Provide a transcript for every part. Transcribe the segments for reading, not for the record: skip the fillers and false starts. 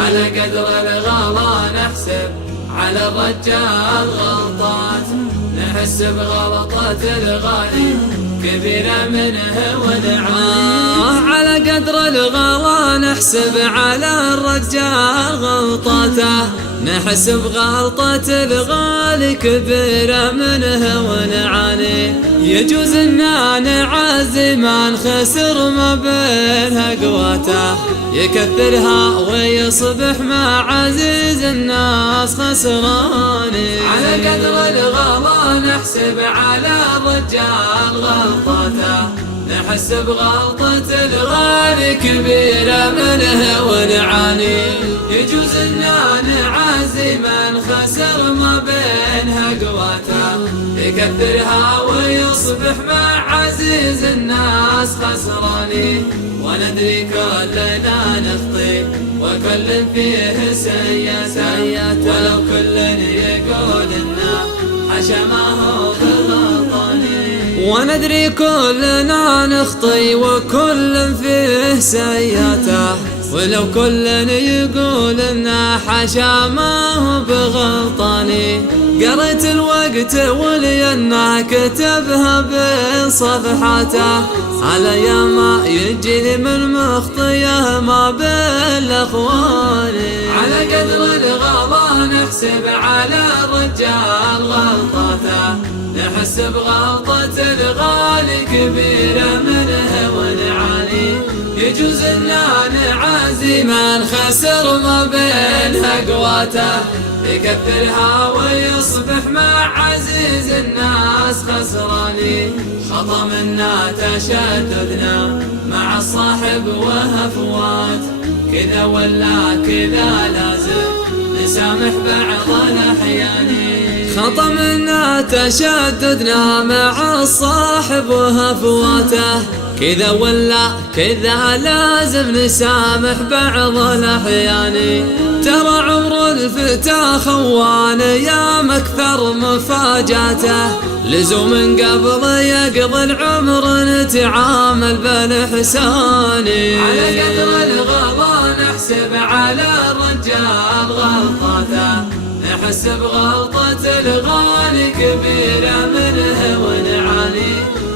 على قدر الغلا نحسب على الرجال غلطات، نحس بغلطة الغالي كبيرة منه ونعاني. على قدر الغلا نحسب على الرجال غلطاته، نحس بغلطة الغالي كبيرة منه ونعاني. يجوز اننا نعزي من خسر ما بينها قواته، يكثرها ويصبح مع عزيز الناس خسراني. على قدر الغلا نحسب على الرجال غلطاته، نحس بغلطة الغالي كبيرة منه ونعاني. يجوز اننا نعزي من خسر ما بينها قواته، يكثرها ويصبح مع عزيز الناس خسراني. وندري كلنا نخطي وكل فيه سيئات، ولو كل يقول إنه حشا ما هو بغلطاني. وندري كلنا نخطي وكل فيه سيئاته، ولو كل يقول إنه حشا ما هو بغلطاني. قريت الوقت ولينا كتبها بين صفحاته، على ياما يجي من مخطيه ما بين الاخواني. على قدر الغلا نحسب على الرجال غلطاته، نحس بغلطة الغالي كبيرة منه ونعاني. يجوز اننا نعازي من خسر ما بينها قواته، يكثرها ويصبح مع عزيز الناس خسراني. خطا منا تشددنا مع الصاحب وهفوات، كذا ولا كذا لازم نسامح بعض الأحيان. خطا منا تشددنا مع الصاحب وهفواته، كذا ولا كذا لازم نسامح بعض الأحيان. ترى عمر الفتى خوان يا مكثر مفاجاته، لزوم من قبل يقضي العمر نتعامل بالإحسان. على قدر الغلا نحسب على الرجال غلطاته، نحس بغلطة الغالي كبيرة منه ونعاني.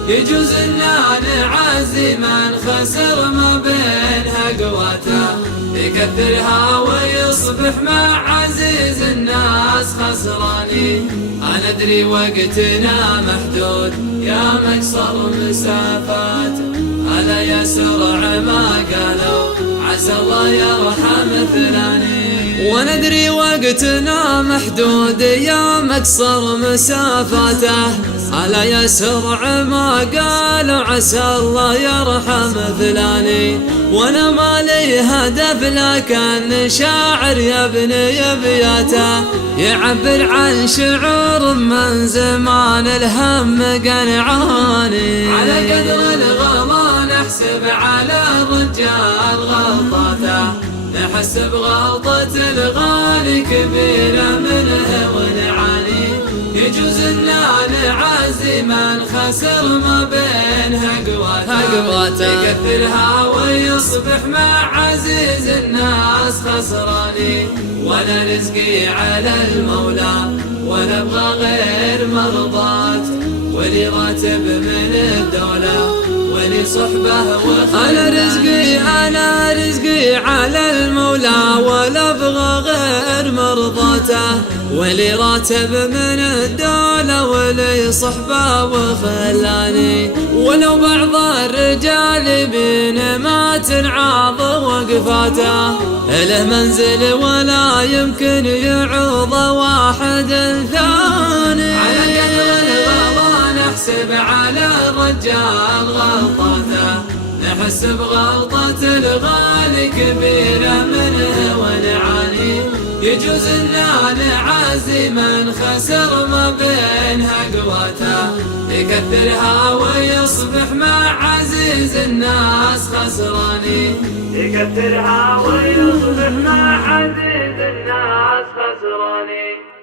يجوز اننا نعزي من خسر ما بينها قواته، يكثرها ويصبح مع عزيز الناس خسراني. أنا أدري وقتنا محدود يا مقصر مسافات، ألا يسرع ما قالوا عسى الله يرحم فلاني. وندري وقتنا محدود يا مقصر مسافاته، ألا يسرع ما قالوا عسى الله يرحم فلاني. وانا مالي هدف لكن شاعر يبني ابياته، يعبر عن شعور من زمان الهم قنعاني. على قدر الغلا نحسب على الرجال غلطاته، نحس بغلطة الغالي كبيرة منه ونعاني. يجوز اننا نعزي من خسر ما بينها قواته، يكثرها ويصبح مع عزيز الناس خسراني. ولا رزقي على المولى ولا ابغى غير مرضات، ولي راتب من الدولة ولي صحبه وخلات. أنا رزقي على المولى ولا ابغى غير مرضاته، ولي راتب من الدولة ولي صحبه وخلاني. ولو بعض الرجال بين ما تنعاض وقفاته، له منزل ولا يمكن يعوض واحد ثاني. على قدر الغلا نحسب على الرجال غلطاته، نحس بغلطة الغالي كبيرة منه ونعاني. يجوز اننا نعازي من خسر ما بينها قواته، يكثرها ويصبح مع عزيز الناس خسراني. يكثرها ويصبح مع عزيز الناس خسراني.